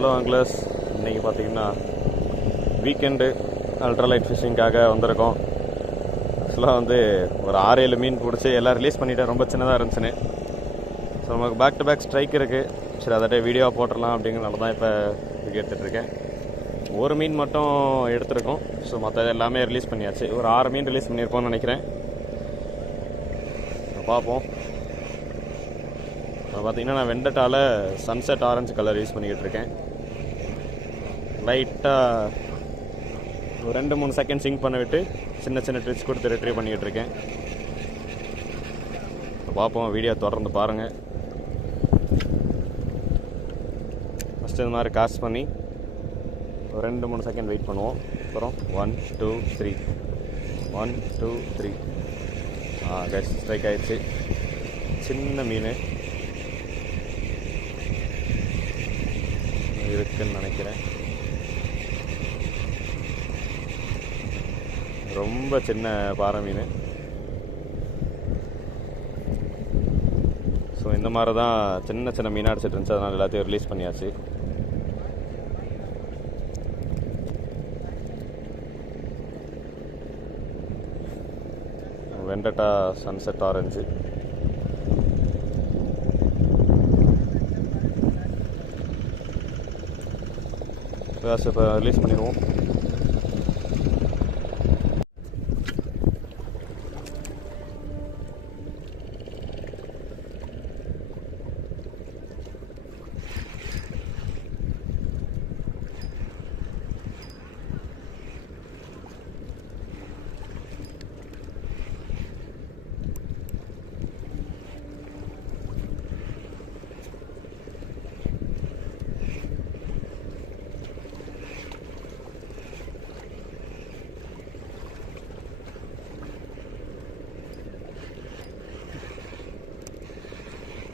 Hello அங்கிளஸ் இன்றைக்கி பார்த்தீங்கன்னா weekend ultralight ஃபிஷிங்காக வந்திருக்கோம். ஆக்சுவலாக வந்து ஒரு ஆறு ஏழு மீன் பிடிச்சி எல்லாம் ரிலீஸ் பண்ணிட்டேன். ரொம்ப சின்னதாக இருந்துச்சுன்னு. ஸோ நமக்கு பேக் டு பேக் ஸ்ட்ரைக் இருக்குது சரி அதை வீடியோவாக போட்டுடலாம் அப்படிங்கிறனால தான் இப்போ வீடியோ எடுத்துகிட்ருக்கேன் ஒரு மீன் மட்டும் எடுத்திருக்கோம். ஸோ மற்ற எல்லாமே ரிலீஸ் பண்ணியாச்சு. ஒரு ஆறு மீன் ரிலீஸ் பண்ணியிருக்கோம்னு நினைக்கிறேன். பார்ப்போம். பார்த்தீங்கன்னா நான் வெண்டட்டால சன்செட் ஆரஞ்சு கலர் யூஸ் பண்ணிக்கிட்டு இருக்கேன். லைட்டாக ஒரு ரெண்டு மூணு செகண்ட் சிங்க் பண்ண விட்டு சின்ன சின்ன ட்ரிக்ஸ் கொடுத்து ரிட்ரீவ் பண்ணிக்கிட்டு இருக்கேன் இப்போ பார்ப்போம் வீடியோ தொடர்ந்து பாருங்கள் ஃபஸ்ட்டு இந்த மாதிரி காசு பண்ணி ஒரு ரெண்டு மூணு செகண்ட் வெயிட் பண்ணுவோம். அப்புறம் one two three one two three ஆ கேஸ் ஸ்ட்ரைக் ஆயிடுச்சு. சின்ன மீன். இருக்குன்னு நினைக்கிறேன். ரொம்ப சின்ன பாறை மீன். ஸோ இந்த மாதிரி தான் சின்ன சின்ன மீனாக அடிச்சிட்டு இருந்துச்சு. அதனால் எல்லாத்தையும் ரிலீஸ் பண்ணியாச்சு. வெண்டட்டா சன்செட் ஆரஞ்சு இப்போ ரிலீஸ் பண்ணிடுவோம்.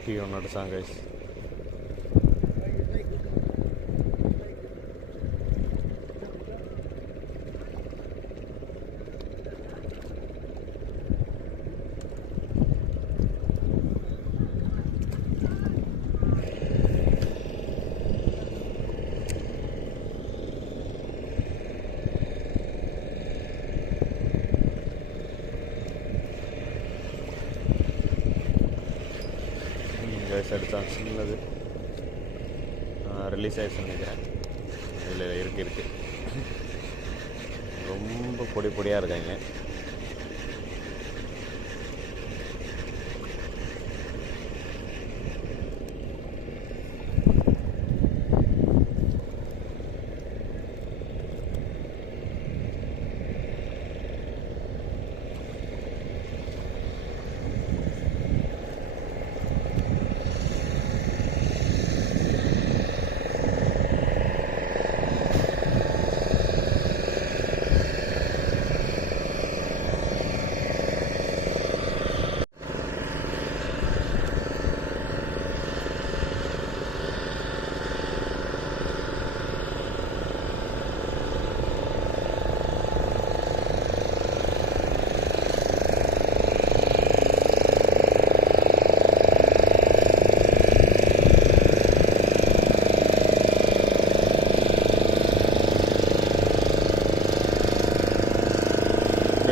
டீ ஒன்று அடிச்சாங்க சின்னது ரிலீஸ் ஆயிடுச்சுன்னு நினைக்கிறேன். இல்லை இருக்கு இருக்குது ரொம்ப பொடி பொடியாக இருக்காங்க.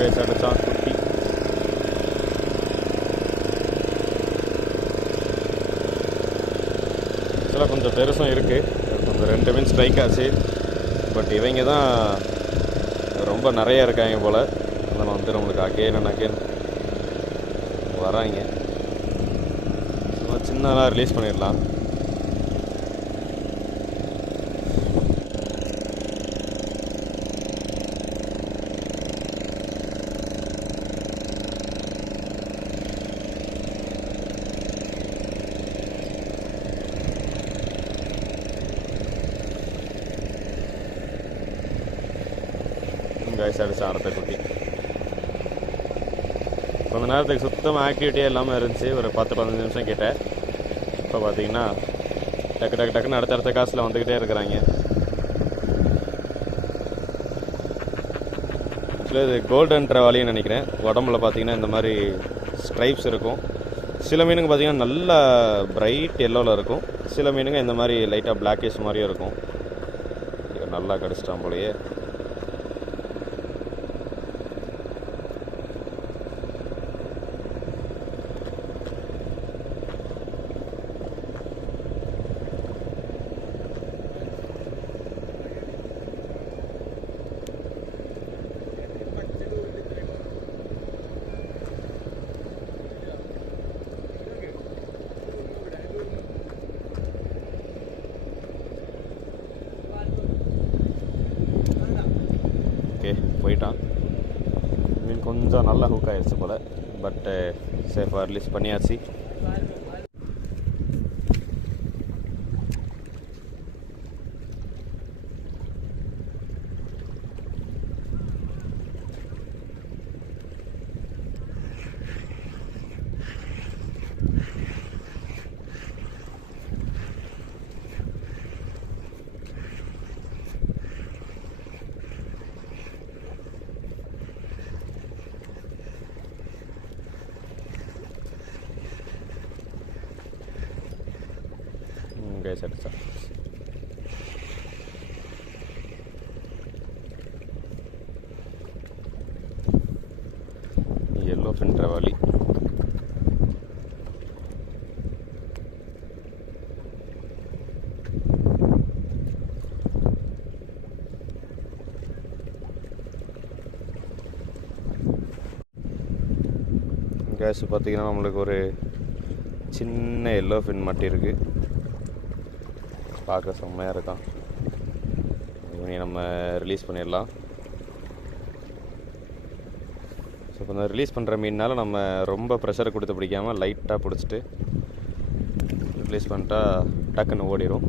கைஸ் குட்டி இதெல்லாம் கொஞ்சம் பெருசும் இருக்குது கொஞ்சம் ரெண்டு மீன் ஸ்ட்ரைக் ஆச்சு. பட் இவங்க தான் ரொம்ப நிறைய இருக்காங்க போல். அதனால் வந்து நம்மளுக்கு அகெயின் அண்ட் அகெயின் வராங்க. சும்மா சின்னதாக ரிலீஸ் பண்ணிடலாம். கைஸ் சாரத்தை அடுத்த குட்டி கொஞ்ச நேரத்துக்கு சுத்தமாக ஆக்டிவிட்டியே இல்லாமல் இருந்துச்சு. ஒரு பத்து பதினஞ்சு நிமிஷம் கிட்ட. இப்போ பார்த்தீங்கன்னா டக்கு டக்கு டக்குன்னு அடுத்தடுத்த காசில் வந்துக்கிட்டே இருக்கிறாங்க. ஆக்சுவலாக இது கோல்டன் ட்ரவாலின்னு நினைக்கிறேன். உடம்புல பார்த்தீங்கன்னா இந்த மாதிரி ஸ்ட்ரைப்ஸ் இருக்கும். சில மீனுங்க பார்த்தீங்கன்னா நல்லா பிரைட் எல்லோவில் இருக்கும். சில மீனுங்க இந்த மாதிரி லைட்டாக பிளாக்கிஷ் மாதிரியும் இருக்கும். நல்லா கடிச்சிட்டான் போலயே. கொஞ்சம் நல்லா ஹூக் ஆயிடுச்சு போல் பட்டு சேஃபாக eh, ரிலீஸ் பண்ணியாச்சு. கேஸ் அடிச்சா எல்லோ ஃபின் ட்ரவாலி கேஸ் பார்த்தீங்கன்னா நம்மளுக்கு ஒரு சின்ன எல்லோ ஃபின் மாட்டி இருக்குது பார்க்க செம்மையாக இருக்கான். இவனை நம்ம ரிலீஸ் பண்ணிடலாம். ஸோ கொஞ்சம் ரிலீஸ் பண்ணுற மீனால் நம்ம ரொம்ப ப்ரெஷர் கொடுத்து பிடிக்காமல் லைட்டாக பிடிச்சிட்டு ரிலீஸ் பண்ணிட்டா டக்குன்னு ஓடிடும்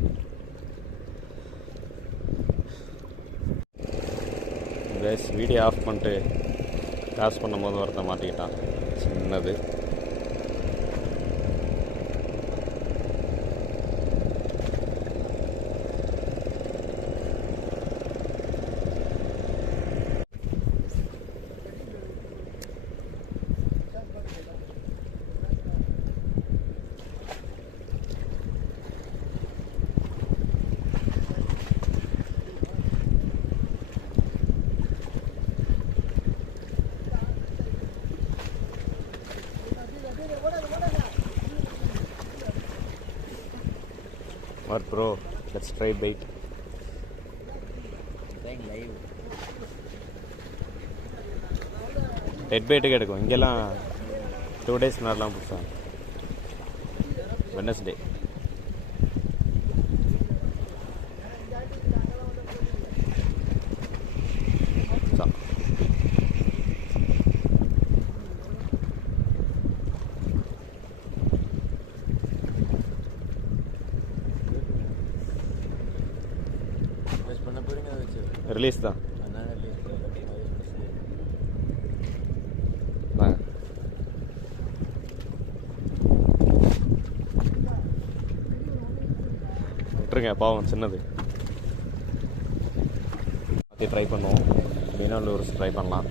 கேஸ் வீடியோ ஆஃப் பண்ணிட்டு காசு பண்ணும்போது ஒருத்தன் மாட்டிக்கிட்டான். சின்னது. What bro? Let's try bait. Dead பைட்டுக்கு எடுக்கும் இங்கெல்லாம் டூ டேஸ் முன்னாடிலாம் பிடிச்சாங்க வெனஸ்டே Pues பண்ண போறீங்க அதை வச்சு ரிலீஸ் தான் அதனால ரிலீஸ் பண்ணி வாங்க விட்டுருங்க பாவம் சின்னது அதே ட்ரை பண்ணுவோம் மீனவல்லூர் ட்ரை பண்ணலாம்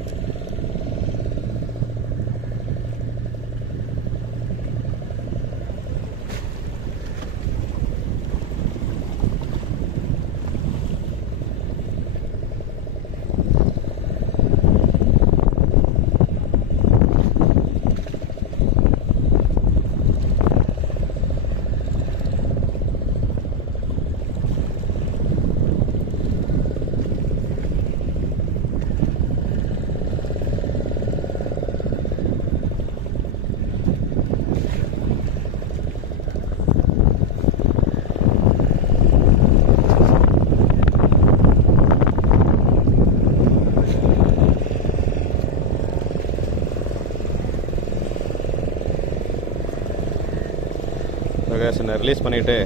லொகேஷனை ரிலீஸ் பண்ணிவிட்டு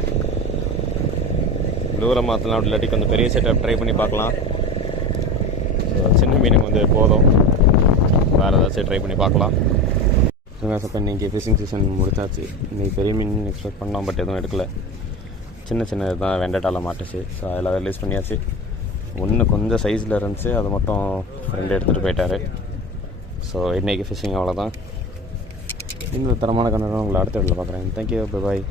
தூரம் மாற்றலாம் அப்படி இல்லாட்டி கொஞ்சம் பெரிய செட்டப் ட்ரை பண்ணி பார்க்கலாம். சின்ன மீனுக்கு வந்து போதும். வேறு ஏதாச்சும் ட்ரை பண்ணி பார்க்கலாம். ஸோ இப்போ இன்றைக்கி ஃபிஷிங் சீசன் முடித்தாச்சு இன்றைக்கி பெரிய மீன் எக்ஸ்பெக்ட் பண்ணோம் பட் எதுவும் எடுக்கல. சின்ன சின்ன தான் வெண்டட்டாவில் மாட்டுச்சு. ஸோ அதில் ரிலீஸ் பண்ணியாச்சு. ஒன்று கொஞ்சம் சைஸில் இருந்துச்சு. அது மட்டும் ஃப்ரெண்டு எடுத்துகிட்டு போயிட்டாரு. ஸோ இன்றைக்கி ஃபிஷிங் அவ்வளோதான் இன்னொரு தரமான கண்ணன் உங்களை அடுத்த வீட்டில் பார்க்குறேன். Thank you bye bye